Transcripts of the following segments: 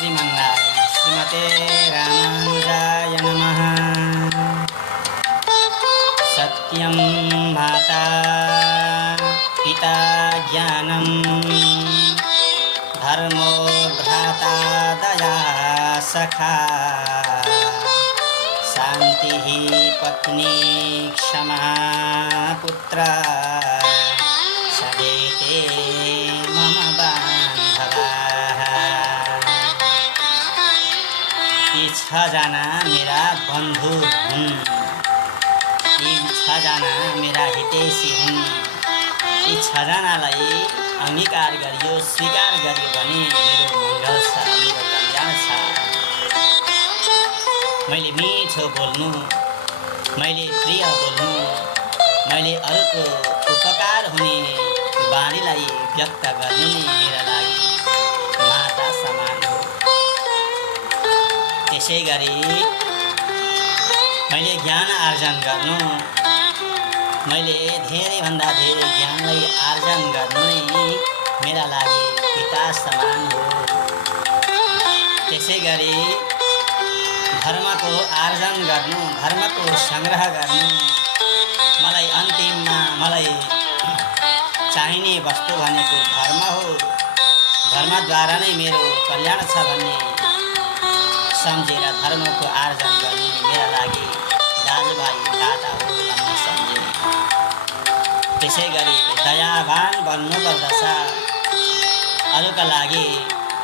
श्रीमन्नारायण श्रीमते रामानुजाय नमः। सत्यं माता पिता ज्ञानं धर्मो भ्राता दया सखा शान्तिः पत्नी क्षमा पुत्र सदेते मम बान्धवाः। यी 6 जना मेरा बन्धु हुन्, यी 6 जना मेरा हितैषी हुन्। यी 6 जनालाई अंगीकार गरियो, स्वीकार गरियो भने मेरो मङ्गल छ, मेरो कल्याण छ। मैले मिठो बोल्नु, मैले प्रिय बोल्नु, मैले अरूको उपकार हुने बानीलाई व्यक्त गर्नु नै मेरा लागि माता समान हो। त्यसै गरी मैले ज्ञान आर्जन गर्नु, मैले धेरैभन्दा धेरै ज्ञानलाई आर्जन गर्नु नै मेरा लागि पिता समान हो। त्यसै गरी धर्मको आर्जन गर्नु, धर्मको सङ्ग्रह गर्नु, मलाई अन्तिममा मलाई चाहिने वस्तु भनेको धर्म हो। धर्मद्वारा नै मेरो कल्याण छ भन्ने सम्झेर धर्मको आर्जन गर्नु मेरा लागि दाजुभाइ दाता हो भन्ने सम्झे। त्यसै गरी दयावान बन्नुपर्दछ, अरूका लागि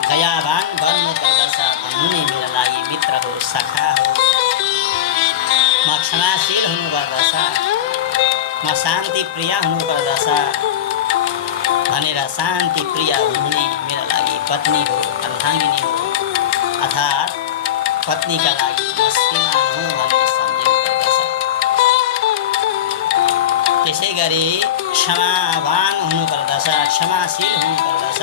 दयावान बन्नुपर्दछ भन्नु नै मेरा लागि मित्र हो, सखा हो। म क्षमाशील हुनुपर्दछ, म शान्ति प्रिय हुनुपर्दछ भनेर शान्ति प्रिय हुनु नै मेरा लागि पत्नी हो, अर्धाङ्गिनी हो, अर्थात् पत्नीका लागि म श्रीमान हुँ भन्ने सम्झिनुपर्दछ। त्यसै गरी क्षमावान हुनुपर्दछ, क्षमाशील हुनुपर्दछ,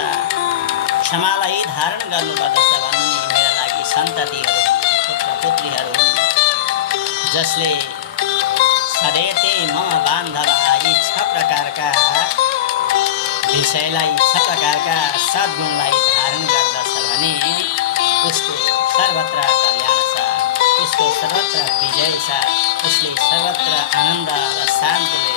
क्षमालाई धारण गर्नुपर्दछ भन्ने मेरा लागि सन्ततिहरू, पुत्र पुत्रीहरू जसले सदैते मम बान्धवा यी 6 प्रकारका विषयलाई, 6 प्रकारका सद्गुणलाई धारण गर्दछ भने उसको सर्वत्र कल्याण छ, उसको सर्वत्र विजय छ, उसले सर्वत्र आनन्द र शान्तिले